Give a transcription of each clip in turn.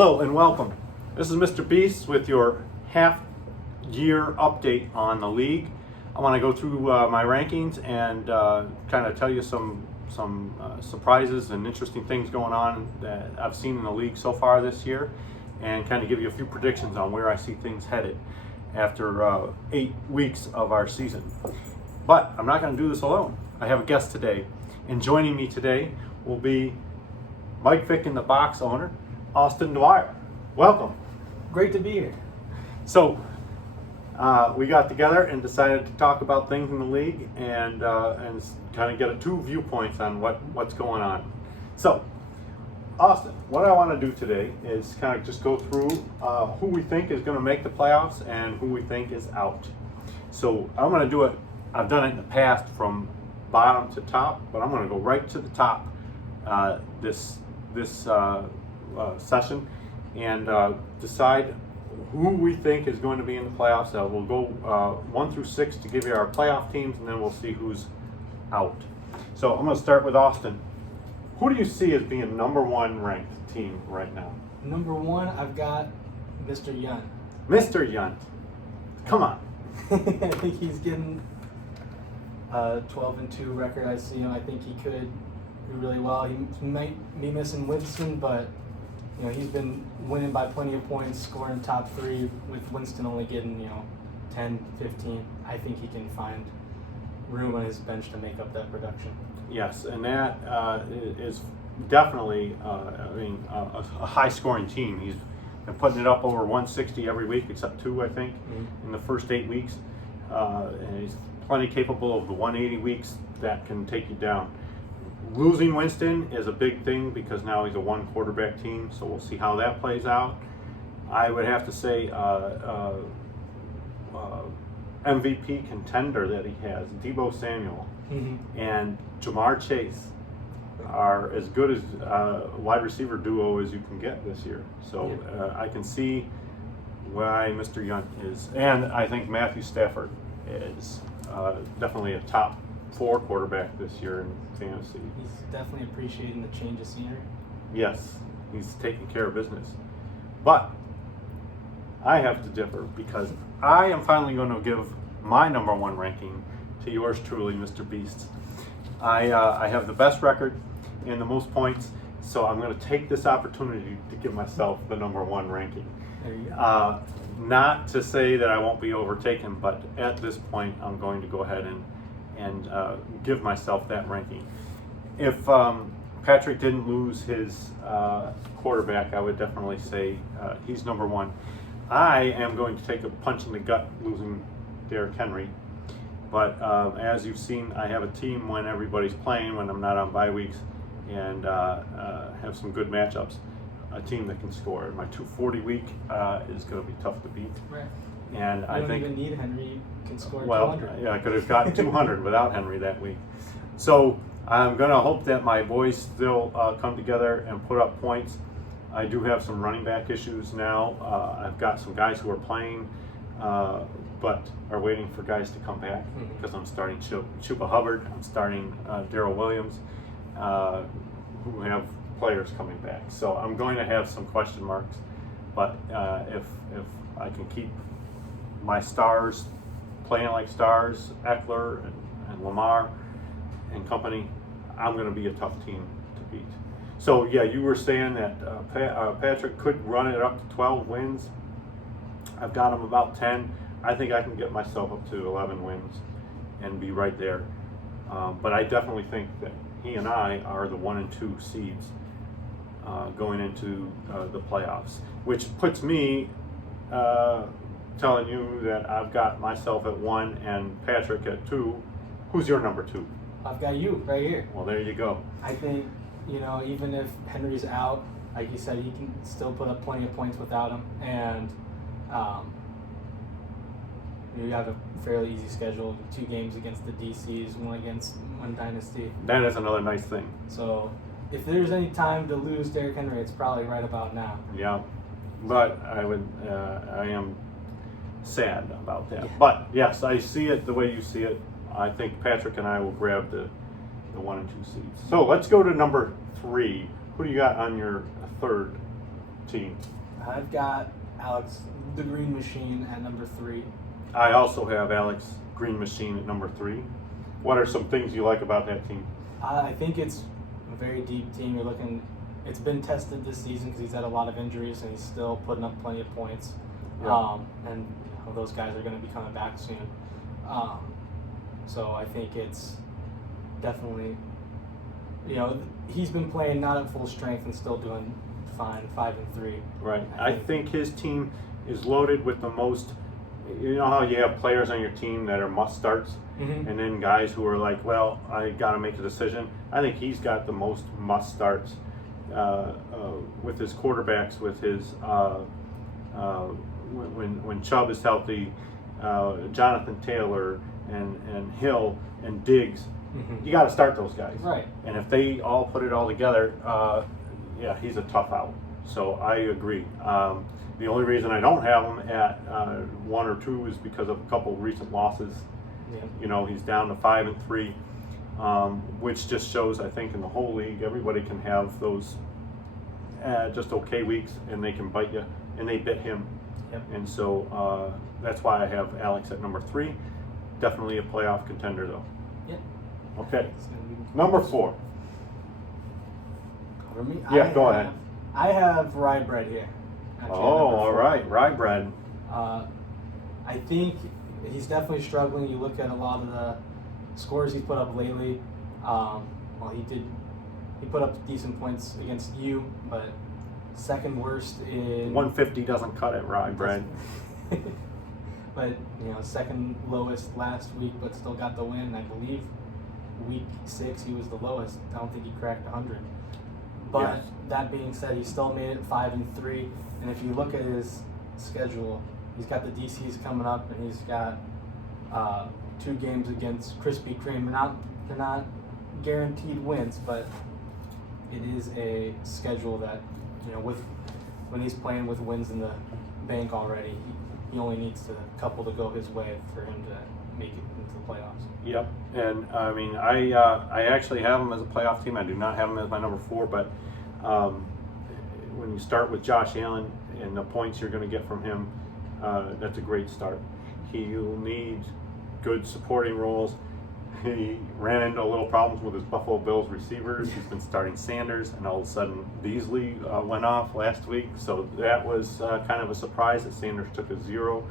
Hello and welcome. This is Mr. Beast with your half-year update on the league. I want to go through my rankings and kind of tell you some surprises and interesting things going on that I've seen in the league so far this year, and kind of give you a few predictions on where I see things headed after 8 weeks of our season. But I'm not going to do this alone. I have a guest today, and joining me today will be Mike Vick and the Box owner, Austin Dwyer. Welcome. Great to be here. So we got together and decided to talk about things in the league and kind of get two viewpoints on what's going on. So, Austin, what I want to do today is kind of just go through who we think is going to make the playoffs and who we think is out. So I'm going to do it. I've done it in the past from bottom to top, but I'm going to go right to the top this session and decide who we think is going to be in the playoffs. We'll go 1 through 6 to give you our playoff teams, and then we'll see who's out. So I'm going to start with Austin. Who do you see as being number one ranked team right now? Number one, I've got Mr. Yunt. Mr. Yunt. Come on. I think he's getting a 12-2 record. I see him. I think he could do really well. He might be missing Winston, but he's been winning by plenty of points, scoring top 3 with Winston only getting 10, 15. I think he can find room on his bench to make up that production. Yes, and that is definitely a high-scoring team. He's been putting it up over 160 every week, except 2, I think, in the first 8 weeks. And he's plenty capable of the 180 weeks that can take you down. Losing Winston is a big thing because now he's a one-quarterback team, so we'll see how that plays out. I would have to say MVP contender that he has, Deebo Samuel and Jamar Chase, are as good as wide receiver duo as you can get this year. So I can see why Mr. Yunt is, and I think Matthew Stafford is definitely a top 4 quarterback this year in fantasy. He's definitely appreciating the change of scenery. Yes, he's taking care of business. But I have to differ because I am finally going to give my number one ranking to yours truly, Mr. Beast. I have the best record and the most points, so I'm going to take this opportunity to give myself the number one ranking. There you go. Not to say that I won't be overtaken, but at this point I'm going to go ahead and give myself that ranking. If Patrick didn't lose his quarterback, I would definitely say he's number one. I am going to take a punch in the gut losing Derrick Henry, but as you've seen, I have a team when everybody's playing, when I'm not on bye weeks, and have some good matchups. A team that can score. My 240 week is going to be tough to beat. Right. And I think don't even need Henry. You can score 200. Yeah, I could have gotten 200 without Henry that week. So I'm going to hope that my boys still come together and put up points. I do have some running back issues now. I've got some guys who are playing, but are waiting for guys to come back because I'm starting Chuba Hubbard. I'm starting Darrell Williams, who have players coming back. So I'm going to have some question marks. But if I can keep my stars playing like stars, Eckler and Lamar and company, I'm going to be a tough team to beat. So yeah, you were saying that Patrick could run it up to 12 wins. I've got him about 10. I think I can get myself up to 11 wins and be right there. But I definitely think that he and I are the 1 and 2 seeds going into the playoffs, which puts me telling you that I've got myself at 1 and Patrick at 2. Who's your number 2? I've got you right here. Well, there you go. I think, even if Henry's out, like you said, he can still put up plenty of points without him. And you have a fairly easy schedule, 2 games against the DCs, 1 against one Dynasty. That is another nice thing. So if there's any time to lose Derrick Henry, it's probably right about now. Yeah, but I am sad about that. Yeah. But yes, I see it the way you see it. I think Patrick and I will grab the 1 and 2 seeds. So let's go to number 3. Who do you got on your third team? I've got Alex, the Green Machine, at number 3. I also have Alex Green Machine at number 3. What are some things you like about that team? I think it's a very deep team. You're looking. It's been tested this season because he's had a lot of injuries and he's still putting up plenty of points. Yeah. And those guys are going to be coming back soon. So I think it's definitely, he's been playing not at full strength and still doing fine, 5-3. Right. I think his team is loaded with the most. You know how you have players on your team that are must starts, Mm-hmm. and then guys who are like, well, I got to make a decision. I think he's got the most must starts with his quarterbacks, with his when Chubb is healthy, Jonathan Taylor and Hill and Diggs. Mm-hmm. You got to start those guys. Right. And if they all put it all together, he's a tough out. So I agree. The only reason I don't have him at 1 or 2 is because of a couple of recent losses. Yeah. He's down to 5-3, which just shows, I think, in the whole league, everybody can have those just okay weeks, and they can bite you, and they bit him. Yep. And so that's why I have Alex at number 3. Definitely a playoff contender, though. Yep. Okay. It's gonna be Number 4. For me, Yeah, go ahead. I have Rye Bread here. Actually, at Oh, number all 4. right. Rye bread. I think he's definitely struggling. You look at a lot of the scores he's put up lately. He put up decent points against you, but second worst in 150 doesn't cut it, Rye bread. But second lowest last week, but still got the win. I believe week 6 he was the lowest. I don't think he cracked 100. But Yes. that being said, he still made it 5-3. And if you look at his schedule, he's got the DCs coming up, and he's got 2 games against Krispy Kreme. They're not guaranteed wins, but it is a schedule that when he's playing with wins in the bank already, he only needs a couple to go his way for him to make it into the playoffs. Yep, and I mean, I actually have him as a playoff team. I do not have him as my number 4, but when you start with Josh Allen and the points you're going to get from him, that's a great start. He'll need good supporting roles. He ran into a little problems with his Buffalo Bills receivers. He's been starting Sanders, and all of a sudden Beasley went off last week, so that was kind of a surprise that Sanders took a 0.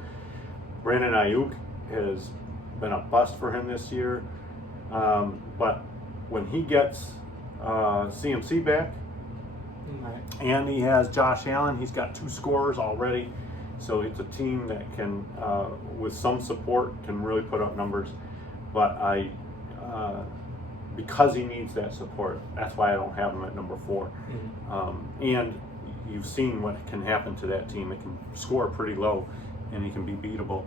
Brandon Ayuk has been a bust for him this year, but when he gets CMC back, Right. and he has Josh Allen, he's got 2 scorers already, so it's a team that can, with some support, can really put up numbers. But because he needs that support, that's why I don't have him at number 4. Mm-hmm. And you've seen what can happen to that team. It can score pretty low, and he can be beatable.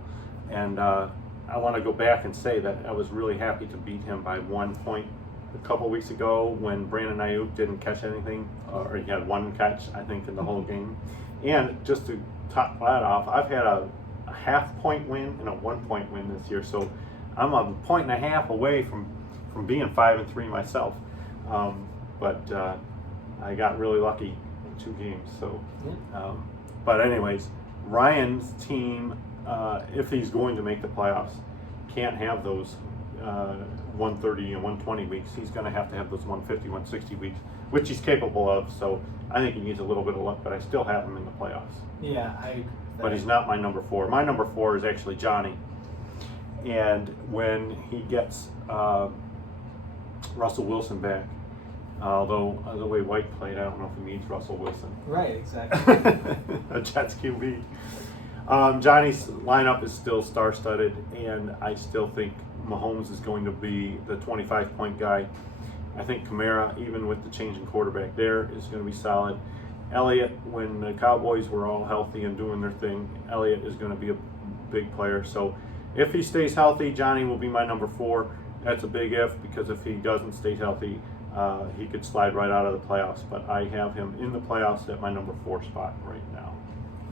And I want to go back and say that I was really happy to beat him by 1 point a couple weeks ago when Brandon Ayuk didn't catch anything, or he had 1 catch, I think, in the whole game. And just to top that off, I've had a half-point win and a 1-point win this year, so I'm a 1.5 points away from being 5-3 myself. But I got really lucky in 2 games. So, but anyways, Ryan's team, if he's going to make the playoffs, can't have those 130 and 120 weeks. He's going to have those 150, 160 weeks, which he's capable of. So I think he needs a little bit of luck, but I still have him in the playoffs. Yeah, I agree. But he's not my number 4. My number 4 is actually Johnny. And when he gets Russell Wilson back, although the way White played, I don't know if he needs Russell Wilson. Right, exactly. A Jets QB. Johnny's lineup is still star-studded, and I still think Mahomes is going to be the 25-point guy. I think Kamara, even with the change in quarterback there, is going to be solid. Elliott, when the Cowboys were all healthy and doing their thing, Elliott is going to be a big player. So if he stays healthy, Johnny will be my number 4. That's a big if, because if he doesn't stay healthy, he could slide right out of the playoffs. But I have him in the playoffs at my number 4 spot right now.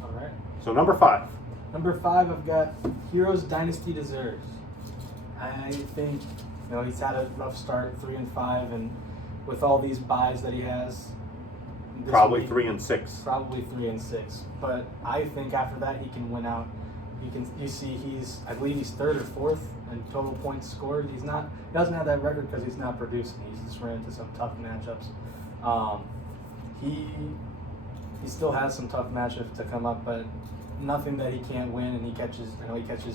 All right. So number 5. Number 5, I've got Heroes Dynasty Deserves. I think he's had a rough start, 3-5, and with all these buys that he has, this Probably week. 3 and 6. Probably 3 and 6. But I think after that he can win out. You see I believe he's 3rd or 4th in total points scored. He doesn't have that record because he's not producing. He's just ran into some tough matchups. He still has some tough matchups to come up, but nothing that he can't win, and he catches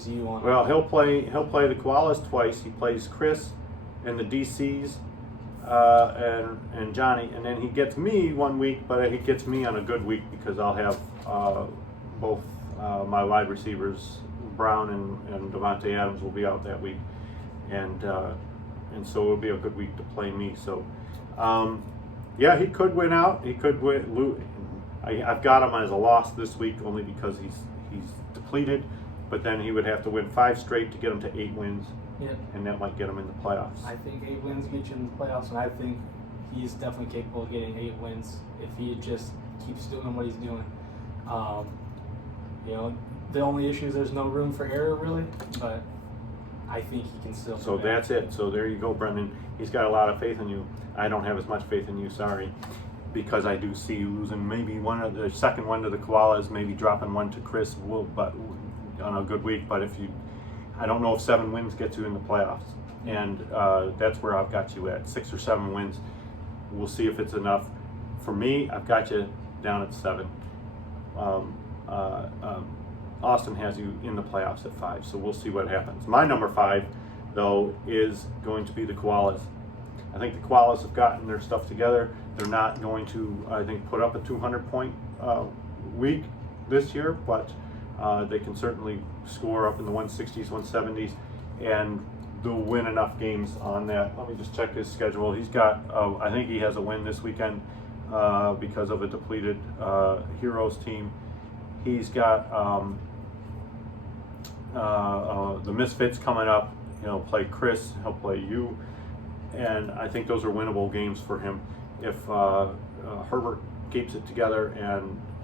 you on. Well, he'll play the koalas twice. He plays Chris and the DCs and Johnny, and then he gets me one week, but he gets me on a good week because I'll have both my wide receivers, Brown and Devontae Adams, will be out that week, and so it'll be a good week to play me. So yeah, he could win out. He could win. I've got him as a loss this week only because he's depleted, but then he would have to win 5 straight to get him to 8 wins. Yep. And that might get him in the playoffs. I think 8 wins get you in the playoffs, and I think he's definitely capable of getting 8 wins if he just keeps doing what he's doing. The only issue is there's no room for error, really, but I think he can still. So that's it. So there you go, Brendan. He's got a lot of faith in you. I don't have as much faith in you, sorry, because I do see you losing maybe the second one to the koalas, maybe dropping one to Chris, but on a good week. But I don't know if 7 wins gets you in the playoffs, and that's where I've got you at, 6 or 7 wins. We'll see if it's enough. For me, I've got you down at 7. Austin has you in the playoffs at 5, so we'll see what happens. My number 5, though, is going to be the koalas. I think the koalas have gotten their stuff together. They're not going to, I think, put up a 200-point week this year, but they can certainly score up in the 160s, 170s, and they'll win enough games on that. Let me just check his schedule. He's got, I think he has a win this weekend because of a depleted Heroes team. He's got the Misfits coming up. He'll play Chris, he'll play you, and I think those are winnable games for him if Herbert keeps it together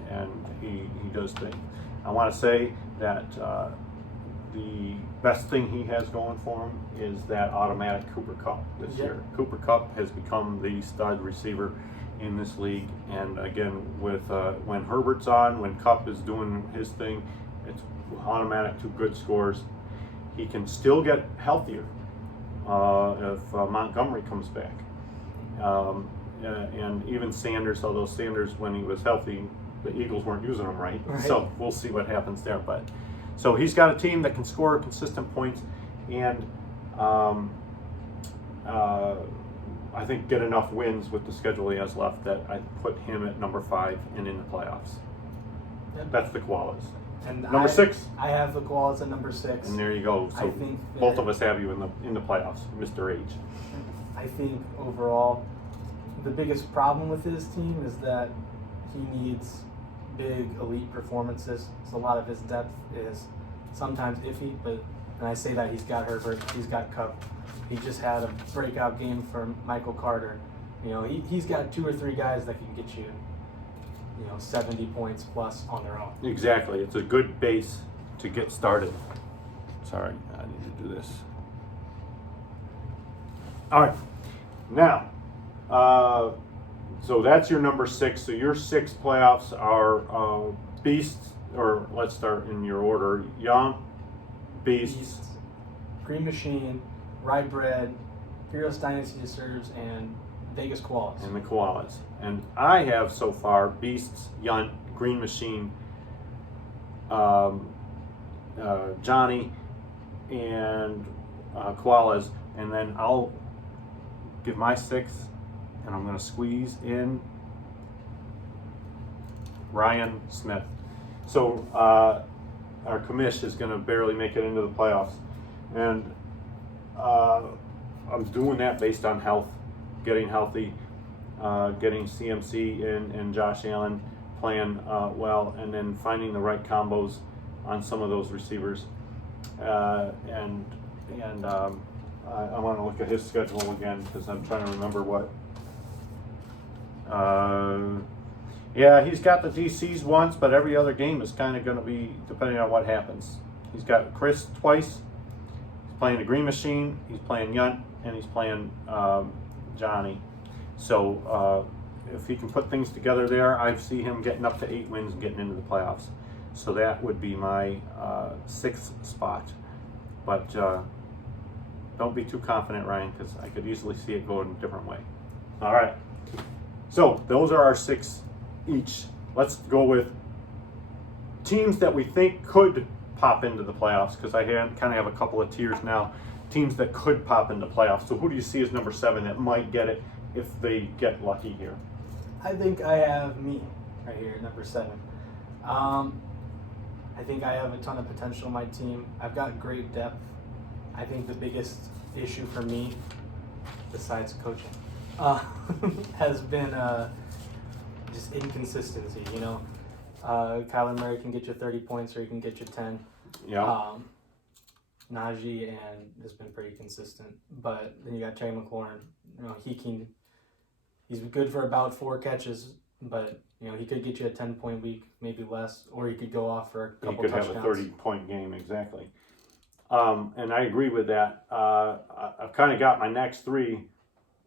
and he does things. I want to say that the best thing he has going for him is that automatic Cooper Kupp this year. Cooper Kupp has become the stud receiver in this league, and again, with when Herbert's on, when Kupp is doing his thing, it's automatic to good scores. He can still get healthier if Montgomery comes back, and even Sanders, although Sanders, when he was healthy, the Eagles weren't using him right. So we'll see what happens there. But so he's got a team that can score consistent points, and I think get enough wins with the schedule he has left that I put him at number 5 and in the playoffs. Yep. That's the koalas. And number 6. I have the koalas at number 6. And there you go. So I think both of us have you in the playoffs, Mr. H. I think overall, the biggest problem with his team is that he needs big elite performances. So a lot of his depth is sometimes iffy, but and I say that he's got Herbert, he's got Kupp. He just had a breakout game from Michael Carter. He's got 2 or 3 guys that can get you, 70 points plus on their own. Exactly. It's a good base to get started. Sorry, I need to do this. All right. Now, so that's your number 6. So your 6 playoffs are Beasts, or let's start in your order. Young, Beasts, Green Machine, Rye Bread, Heroes Dynasty Deserves, and Vegas Koalas. And the koalas. And I have so far Beasts, Yunt, Green Machine, Johnny, and koalas. And then I'll give my 6th, and I'm going to squeeze in Ryan Smith. So our commish is going to barely make it into the playoffs. And I'm doing that based on health, getting healthy, getting CMC and Josh Allen playing well, and then finding the right combos on some of those receivers. I want to look at his schedule again because I'm trying to remember what. Yeah, he's got the DCs once, but every other game is kind of going to be depending on what happens. He's got Chris twice. He's playing the Green Machine. He's playing Yunt, and he's playing Johnny. So if he can put things together there, I see him getting up to 8 wins and getting into the playoffs. So that would be my 6th spot. But don't be too confident, Ryan, because I could easily see it going a different way. All right. So those are our 6 each. Let's go with teams that we think could pop into the playoffs, because I kind of have a couple of tiers now. Teams that could pop into playoffs. So who do you see as number 7 that might get it if they get lucky here? I think I have me right here, number 7. I think I have a ton of potential in my team. I've got great depth. I think the biggest issue for me, besides coaching, has been just inconsistency. You know, Kyler Murray can get you 30 points or he can get you 10. Yeah. Najee and has been pretty consistent, but then you got Terry McLaurin. You know, he's good for about 4 catches, but you know he could get you a 10-point week, maybe less, or he could go off for a couple touchdowns. He could have a 30-point game, exactly. And I agree with that. I've kind of got my next 3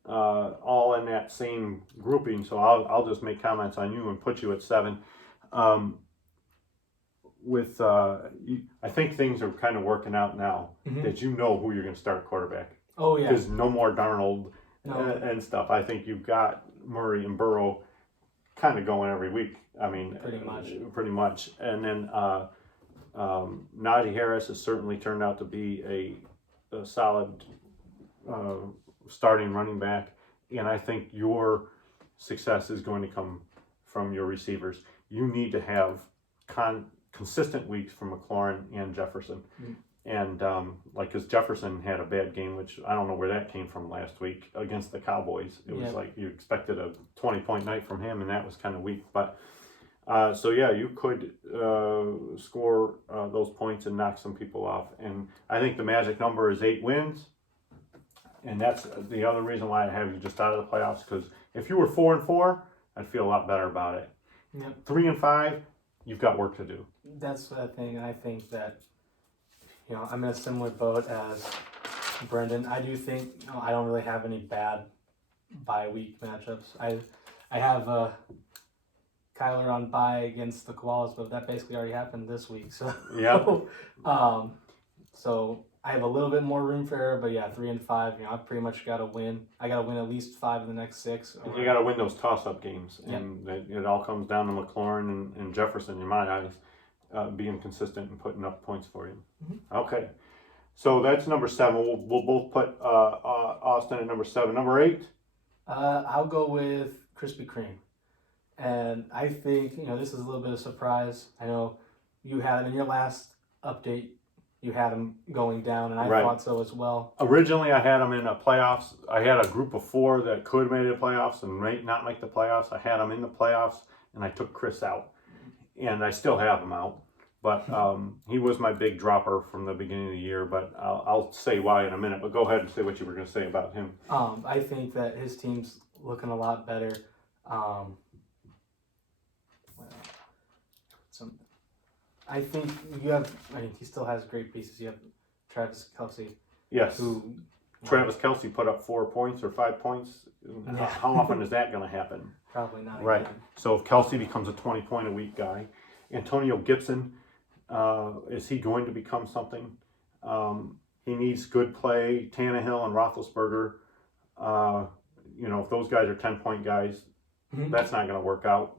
all in that same grouping, so I'll just make comments on you and put you at 7. I think things are kind of working out now that you know who you're going to start at quarterback. Oh yeah. There's no more Darnold and stuff. I think you've got Murray and Burrow kind of going every week. I mean, pretty much. And then Najee Harris has certainly turned out to be a solid starting running back, and I think your success is going to come from your receivers. You need to have consistent weeks from McLaurin and Jefferson. And because Jefferson had a bad game, which I don't know where that came from last week against the Cowboys. It was like you expected a 20-point night from him, and that was kind of weak. But so yeah, you could score those points and knock some people off. And I think the magic number is 8 wins. And that's the other reason why I have you just out of the playoffs, because if you were 4-4, I'd feel a lot better about it. 3-5, you've got work to do. That's the thing, and I think that, you know, I'm in a similar boat as Brendan. I do think, you know, I don't really have any bad bye week matchups. I have Kyler on bye against the Koalas, but that basically already happened this week. So so I have a little bit more room for error, but yeah, 3-5. You know, I've pretty much got to win. I got to win at least 5 of the next 6. And you got to win those toss-up games, and it all comes down to McLaurin and Jefferson, in my eyes, being consistent and putting up points for you. Okay, so that's number 7. We'll both put Austin at number 7. Number 8. I'll go with Krispy Kreme, and I think, you know, this is a little bit of a surprise. I know you had him in your last update. You had him going down, and I thought so as well. Originally, I had him in the playoffs. I had a group of 4 that could have made the playoffs and might not make the playoffs. I had him in the playoffs, and I took Chris out. And I still have him out. But he was my big dropper from the beginning of the year. But I'll say why in a minute. But go ahead and say what you were going to say about him. I think that his team's looking a lot better. I think he still has great pieces. You have Travis Kelce. Yes. Travis Kelce put up 4 points or 5 points. How often is that going to happen? Probably not. Right. Again. So if Kelce becomes a 20-point-a-week guy, Antonio Gibson, is he going to become something? He needs good play. Tannehill and Roethlisberger, you know, if those guys are 10-point guys, that's not going to work out.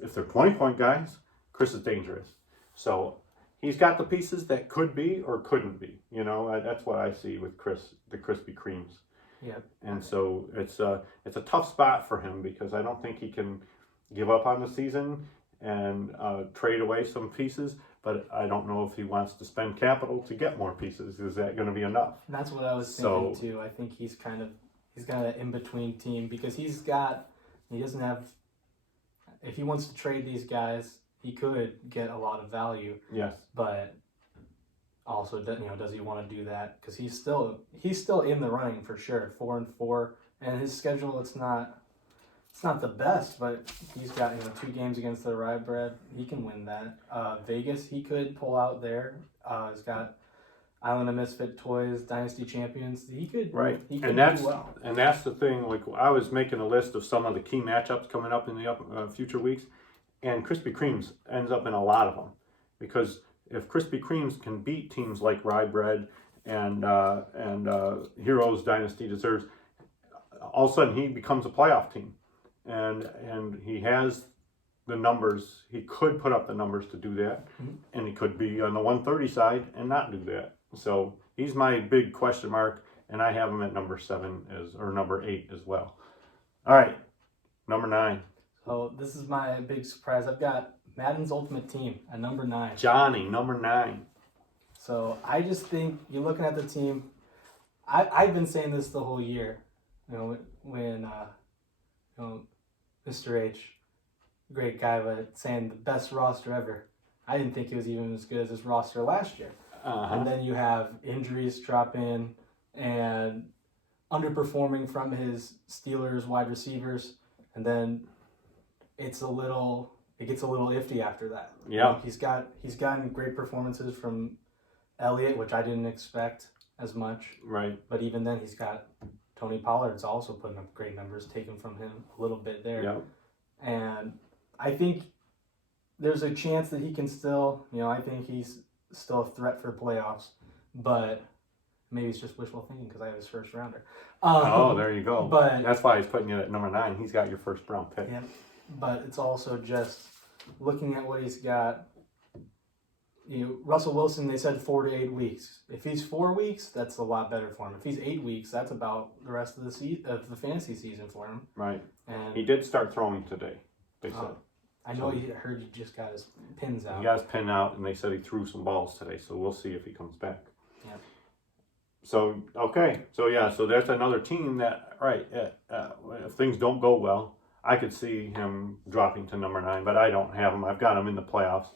If they're 20-point guys, Chris is dangerous. So he's got the pieces that could be or couldn't be. You know, that's what I see with Chris, the Krispy Kremes. Yep. And so it's a tough spot for him, because I don't think he can give up on the season and trade away some pieces. But I don't know if he wants to spend capital to get more pieces. Is that going to be enough? And that's what I was thinking too. I think he's got an in-between team, because he doesn't have. If he wants to trade these guys, he could get a lot of value. Yes. But also, you know, does he want to do that? Because he's still in the running for sure. 4-4, and his schedule, it's not the best, but he's got, you know, 2 games against the Rye Bread. He can win that. Vegas, he could pull out there. He's got Island of Misfit Toys Dynasty champions. He could He could and do well. that's the thing. Like I was making a list of some of the key matchups coming up in the future weeks, and Krispy Kreme's ends up in a lot of them, because if Krispy Kreme's can beat teams like Rye Bread and Heroes Dynasty Deserves, all of a sudden he becomes a playoff team, and he has the numbers. He could put up the numbers to do that, and he could be on the 130 side and not do that. So he's my big question mark, and I have him at number 8 as well. All right, number 9. So this is my big surprise. I've got Madden's Ultimate Team at number 9. Johnny, number 9. So I just think you're looking at the team. I've been saying this the whole year. When Mr. H, great guy, but saying the best roster ever. I didn't think it was even as good as his roster last year. And then you have injuries drop in and underperforming from his Steelers wide receivers, and then it gets a little iffy after that. Yeah, he's gotten great performances from Elliott, which I didn't expect as much. Right. But even then, he's got Tony Pollard's also putting up great numbers, taken from him a little bit there. Yeah. And I think there's a chance that he can still, I think he's still a threat for playoffs, but maybe it's just wishful thinking because I have his first rounder. There you go. But that's why he's putting it at number 9. He's got your first round pick. Yeah, but it's also just looking at what he's got. Russell Wilson, they said 4 to 8 weeks. If he's 4 weeks, that's a lot better for him. If he's 8 weeks, that's about the rest of the fantasy season for him. Right. And he did start throwing today, they said. I know he just got his pins out. He got his pin out, and they said he threw some balls today, so we'll see if he comes back. Yeah. So, okay. So there's another team that, if things don't go well, I could see him dropping to number 9, but I don't have him. I've got him in the playoffs,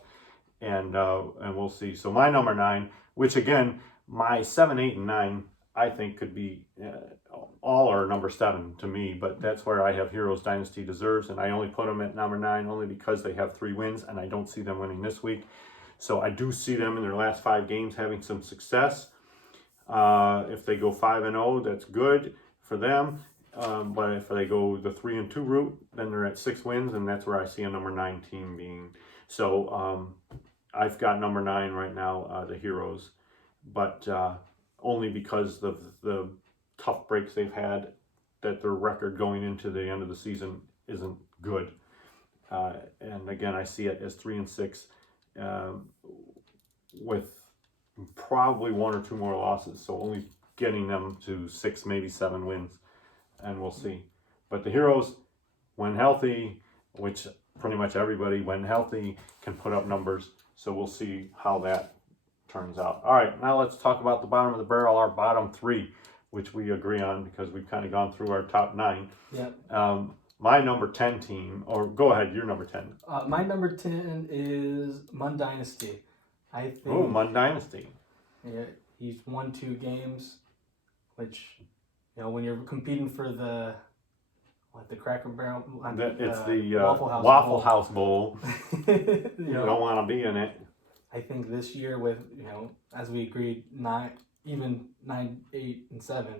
and we'll see. So my number 9, which again, my 7, 8, and 9, I think could be all are number 7 to me, but that's where I have Heroes Dynasty Deserves, and I only put them at number 9 only because they have 3 wins, and I don't see them winning this week. So I do see them in their last 5 games having some success. If they go 5-0, that's good for them. But if they go the 3-2 route, then they're at 6 wins, and that's where I see a number 9 team being. So I've got number 9 right now, the Heroes, but only because of the tough breaks they've had, that their record going into the end of the season isn't good. And again, I see it as 3-6 with probably 1 or 2 more losses. So only getting them to 6, maybe 7 wins, and we'll see. But the Heroes, when healthy, which pretty much everybody, when healthy, can put up numbers. So we'll see how that turns out. All right, now let's talk about the bottom of the barrel, our bottom 3, which we agree on because we've kind of gone through our top 9. Yeah. My number 10 team, or go ahead, your number 10. My number 10 is Mun Dynasty. I think. Oh, Mun Dynasty. Yeah, he's won 2 games, which, when you're competing for the Cracker Barrel, It's the Waffle House Bowl. you don't want to be in it. I think this year with, as we agreed, 9, 8, and 7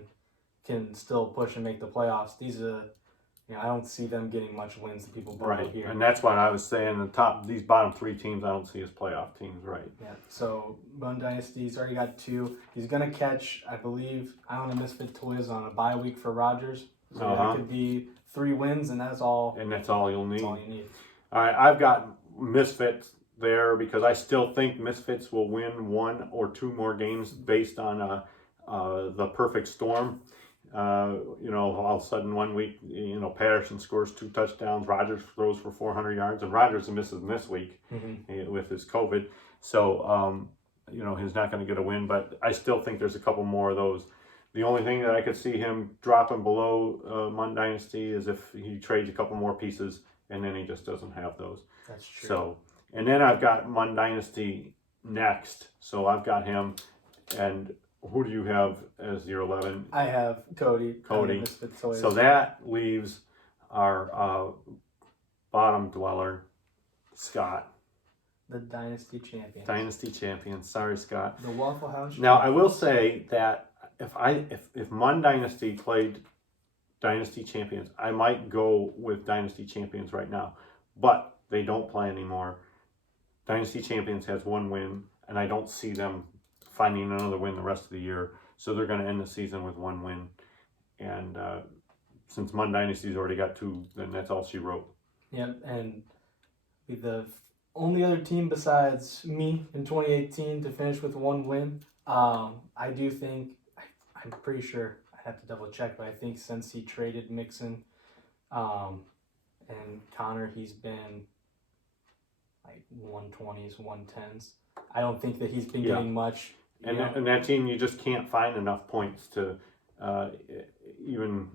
can still push and make the playoffs. These are, I don't see them getting much wins that people brought here. And that's what I was saying. These bottom 3 teams, I don't see as playoff teams, right? Yeah. So Mun Dynasty's already got 2. He's gonna catch, I believe, Island of Misfit Toys on a bye week for Rodgers. So that could be 3 wins, and that's all. And that's all you'll need. That's all you need. All right, I've got Misfits there because I still think Misfits will win 1 or 2 more games based on the perfect storm. All of a sudden one week, Patterson scores 2 touchdowns, Rodgers throws for 400 yards, and Rodgers misses this week with his COVID. So, he's not going to get a win, but I still think there's a couple more of those. The only thing that I could see him dropping below Mun Dynasty is if he trades a couple more pieces, and then he just doesn't have those. That's true. So, and then I've got Mun Dynasty next. So I've got him, and who do you have as your 11? I have Cody. So that leaves our bottom dweller, Scott. The Dynasty Champions. Dynasty champions. Sorry, Scott. The Waffle House. Now, I will say that if Mun Dynasty played Dynasty Champions, I might go with Dynasty Champions right now. But they don't play anymore. Dynasty Champions has 1 win, and I don't see them finding another win the rest of the year. So they're going to end the season with 1 win. And since Mun Dynasty's already got 2, then that's all she wrote. Yep, and be the only other team besides me in 2018 to finish with 1 win. I do think, I'm pretty sure, I have to double check, but I think since he traded Mixon and Connor, he's been like 120s, 110s. I don't think that he's been getting much. And that team, you just can't find enough points to even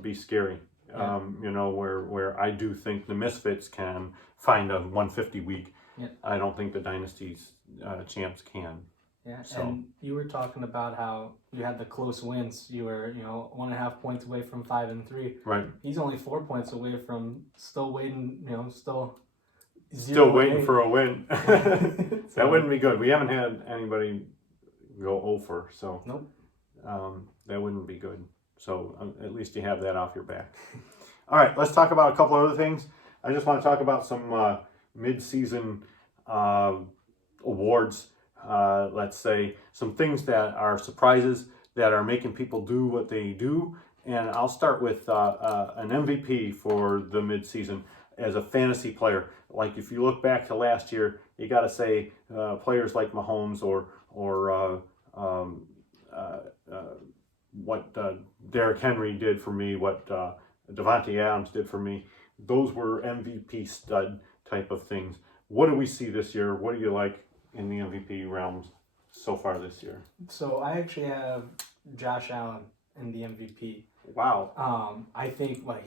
be scary. Yeah. Where I do think the Misfits can find a 150 week. Yeah. I don't think the Dynasty's champs can. Yeah, So. and you were talking about how you had the close wins. You were, 1.5 points away from 5 and 3. Right. He's only 4 points away from still waiting. Still Waiting for a win. That wouldn't be good. We haven't had anybody go over, so nope. That wouldn't be good. So at least you have that off your back. All right, let's talk about a couple other things. I just want to talk about some mid-season awards. Let's say some things that are surprises that are making people do what they do. And I'll start with an MVP for the mid-season as a fantasy player. Like if you look back to last year, you got to say players like Mahomes or what Derrick Henry did for me, what Devontae Adams did for me. Those were MVP stud type of things. What do we see this year? What do you like in the MVP realms so far this year? So I actually have Josh Allen in the MVP. Wow. I think I'm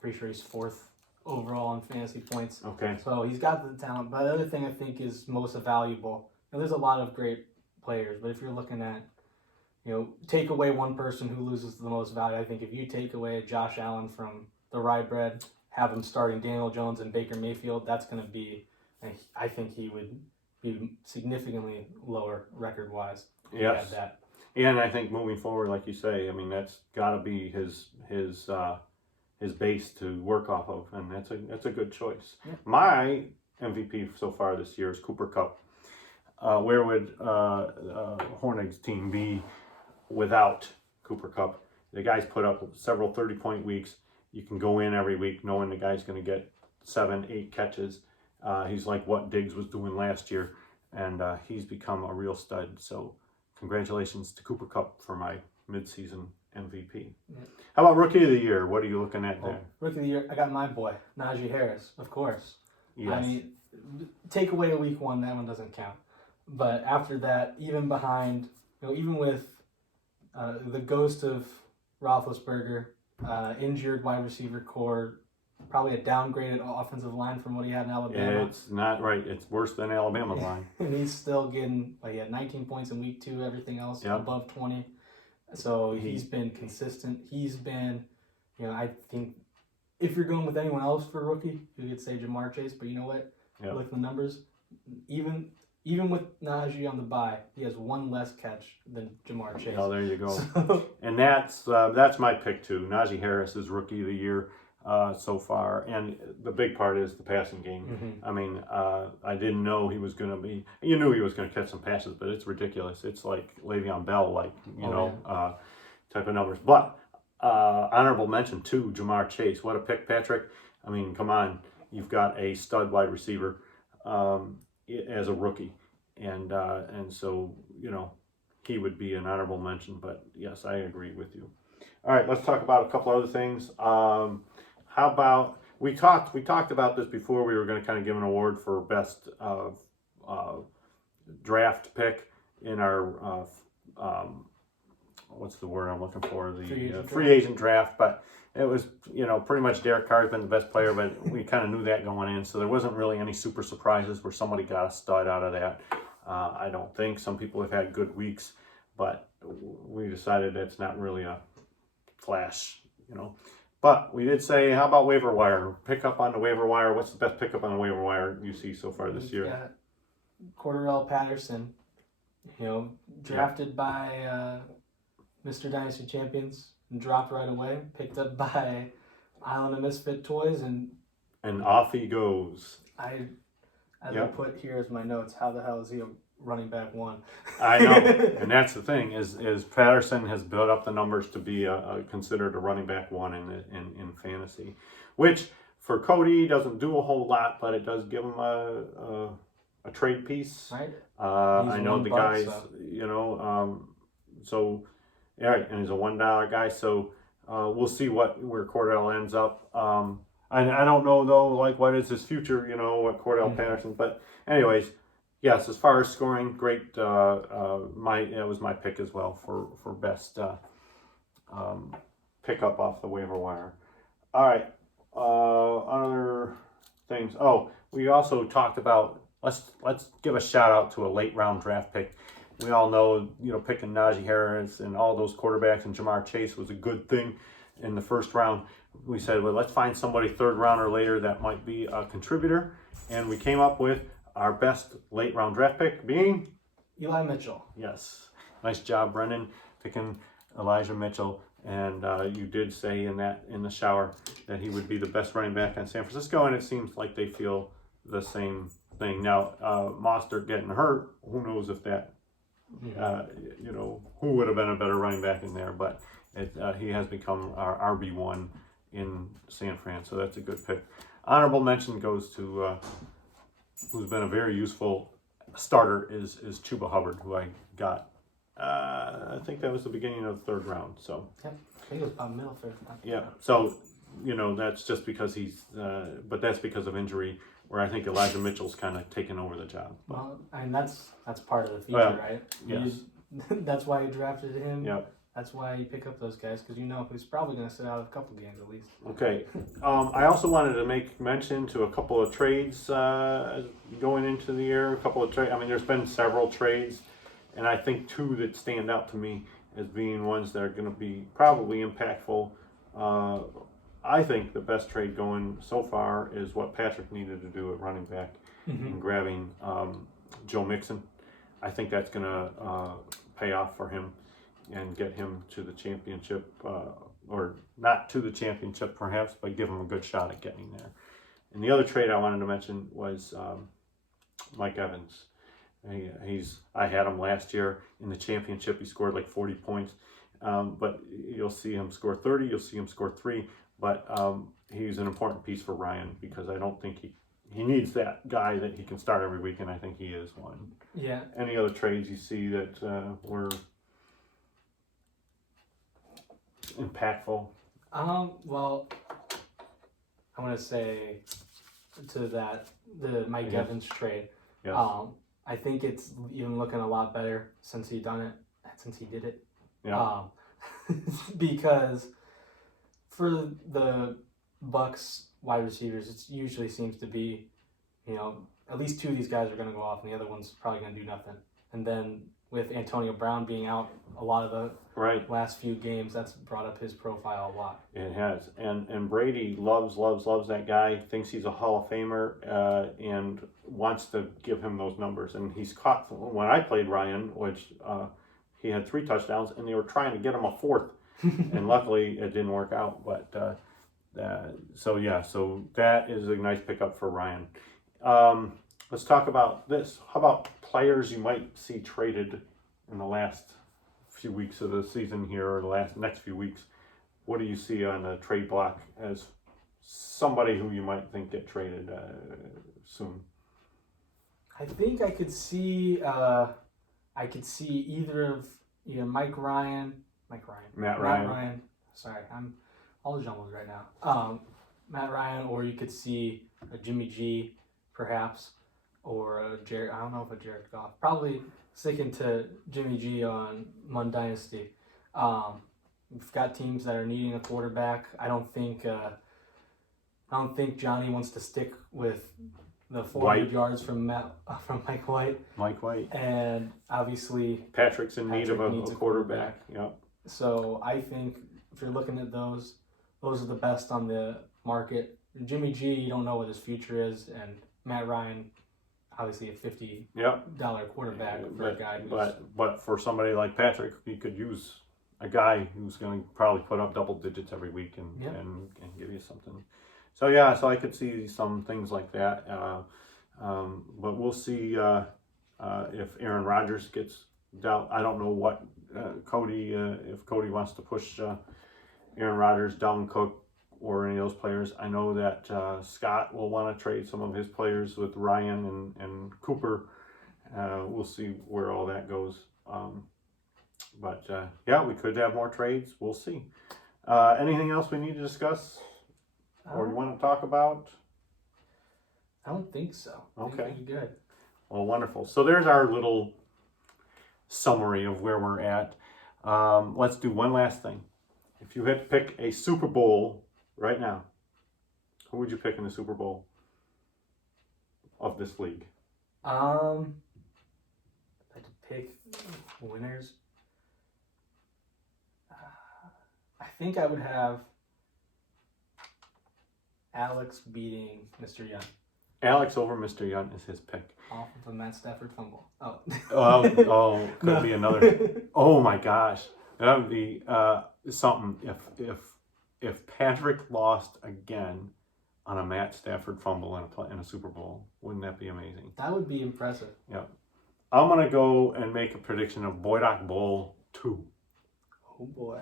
pretty sure he's 4th overall in fantasy points. Okay. So he's got the talent. But the other thing I think is most valuable. There's a lot of great players, but if you're looking at, take away one person who loses the most value, I think if you take away Josh Allen from the rye bread, have him starting Daniel Jones and Baker Mayfield, that's going to be, I think he would be significantly lower record-wise. Yes. That. And I think moving forward, like you say, I mean, that's got to be his base to work off of, and that's a good choice. Yeah. My MVP so far this year is Cooper Kupp. Where would Hornig's team be without Cooper Kupp? The guy's put up several 30-point weeks. You can go in every week knowing the guy's going to get 7-8 catches. He's like what Diggs was doing last year, and he's become a real stud. So congratulations to Cooper Kupp for my midseason MVP. Yeah. How about Rookie of the Year? What are you looking at there? Rookie of the Year, I got my boy, Najee Harris, of course. Yes. I mean, take away week 1, that one doesn't count. But after that, even behind, even with the ghost of Roethlisberger, injured wide receiver core, probably a downgraded offensive line from what he had in Alabama. It's not right. It's worse than Alabama's line. And he's still getting, he had 19 points in week 2, everything else above 20. So he's been consistent. He's been, I think if you're going with anyone else for rookie, you could say Jamar Chase, but you know what? Yep. Look at the numbers. Even with Najee on the bye, he has 1 less catch than Jamar Chase. Oh, there you go. And that's my pick too. Najee Harris is Rookie of the Year so far, and the big part is the passing game. Mm-hmm. I mean, I didn't know he was going to be. You knew he was going to catch some passes, but it's ridiculous. It's like Le'Veon Bell, type of numbers. But honorable mention too, Jamar Chase. What a pick, Patrick. I mean, come on, you've got a stud wide receiver. As a rookie, and so he would be an honorable mention. But yes, I agree with you. All right, let's talk about a couple other things. How about we talked about this before? We were going to kind of give an award for best draft pick in our what's the word I'm looking for? The free agent draft, but. It was, pretty much Derek Carr's been the best player, but we kind of knew that going in. So there wasn't really any super surprises where somebody got a stud out of that. I don't think. Some people have had good weeks, but we decided it's not really a flash, But we did say, how about waiver wire? Pick up on the waiver wire. What's the best pickup on the waiver wire you see so far this year? Cordarrelle Patterson, drafted by Mr. Dynasty Champions and dropped right away, picked up by Island of Misfit Toys, and off he goes. I put here as my notes, how the hell is he a running back one? I know, and that's the thing is Patterson has built up the numbers to be considered a running back one in fantasy, which for Cody doesn't do a whole lot, but it does give him a trade piece. Right. I know the guys, so. So yeah, and he's a $1 guy. So we'll see where Cordell ends up. I don't know though, like what is his future? What Cordell Patterson. But anyways, yes, as far as scoring, great. It was my pick as well for best pickup off the waiver wire. All right. Other things. Oh, we also talked about. Let's give a shout out to a late round draft pick. We all know, picking Najee Harris and all those quarterbacks and Jamar Chase was a good thing in the first round. We said, well, let's find somebody third round or later that might be a contributor. And we came up with our best late round draft pick being Eli Mitchell. Yes. Nice job, Brendan, picking Elijah Mitchell. And you did say in the shower that he would be the best running back in San Francisco, and it seems like they feel the same thing. Now, Mostert getting hurt, who knows if that, who would have been a better running back in there, but he has become our RB1 in San Fran, so that's a good pick. Honorable mention goes to who's been a very useful starter is Chuba Hubbard, who I got. I think that was the beginning of the third round. So yep. I think it was about middle third round. Yeah. So that's just because he's, but that's because of injury. Where I think Elijah Mitchell's kind of taken over the job. Well, and that's part of the feature, right? Yes. That's why you drafted him. Yep. That's why you pick up those guys, because he's probably going to sit out a couple games at least. Okay. I also wanted to make mention to a couple of trades going into the year. A couple of trades. I mean, there's been several trades, and I think two that stand out to me as being ones that are going to be probably impactful. I think the best trade going so far is what Patrick needed to do at running back and grabbing Joe Mixon. I think that's going to pay off for him and get him to the championship, or not to the championship perhaps, but give him a good shot at getting there. And the other trade I wanted to mention was Mike Evans. I had him last year in the championship. He scored like 40 points, but you'll see him score 30. You'll see him score 3. But he's an important piece for Ryan because I don't think he needs that guy that he can start every week, and I think he is one. Yeah. Any other trades you see that were impactful? Well, I want to say to the Mike Evans trade. Yes. I think it's even looking a lot better since he did it. Yeah. Because for the Bucks wide receivers, it usually seems to be, at least two of these guys are going to go off, and the other one's probably going to do nothing. And then with Antonio Brown being out a lot of the last few games, that's brought up his profile a lot. It has. And Brady loves that guy, thinks he's a Hall of Famer, and wants to give him those numbers. And he's caught, when I played Ryan, which he had 3 touchdowns, and they were trying to get him a 4th. And luckily it didn't work out. But so that is a nice pickup for Ryan. Let's talk about this. How about players you might see traded in the last few weeks of the season here, or the next few weeks? What do you see on the trade block as somebody who you might think get traded soon? I think I could see either of Matt Ryan. Sorry, I'm all jumbled right now. Matt Ryan, or you could see a Jimmy G, perhaps, or a Jared. I don't know if a Jared Goff. Probably sticking to Jimmy G on Mun Dynasty. We've got teams that are needing a quarterback. I don't think Johnny wants to stick with the 400 yards from Mike White. Mike White. And obviously Patrick's in need of a quarterback. Yep. So I think if you're looking at those are the best on the market. Jimmy G, you don't know what his future is, and Matt Ryan, obviously a $50 Yep. quarterback for a guy who's But for somebody like Patrick, he could use a guy who's going to probably put up double digits every week and give you something. So yeah, so I could see some things like that. But we'll see if Aaron Rodgers gets down. I don't know what Cody, if Cody wants to push Aaron Rodgers, Dalvin Cook, or any of those players. I know that Scott will want to trade some of his players with Ryan and Cooper. We'll see where all that goes. But yeah, we could have more trades. We'll see. Anything else we need to discuss or you want to talk about? I don't think so. Okay. Good. Well, wonderful. So there's our little summary of where we're at. Let's do one last thing. If you had to pick a Super Bowl right now, who would you pick in the Super Bowl of this league? If I had to pick winners, I think I would have Alex beating Mr. Young. Alex over Mr. Young is his pick. Off of a Matt Stafford fumble. Oh. Could be another. Oh my gosh, that would be something if Patrick lost again on a Matt Stafford fumble in a Super Bowl. Wouldn't that be amazing? That would be impressive. Yeah. I'm gonna go and make a prediction of Boydock Bowl 2. Oh boy.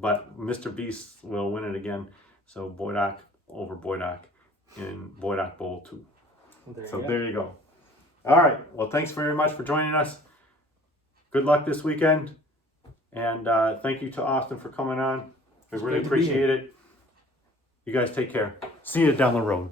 But Mr. Beast will win it again. So Boydock over Boydock in Boydock Bowl 2. Well, There you go. All right. Well, thanks very much for joining us. Good luck this weekend. And thank you to Austin for coming on. We really appreciate it. You guys take care. See you down the road.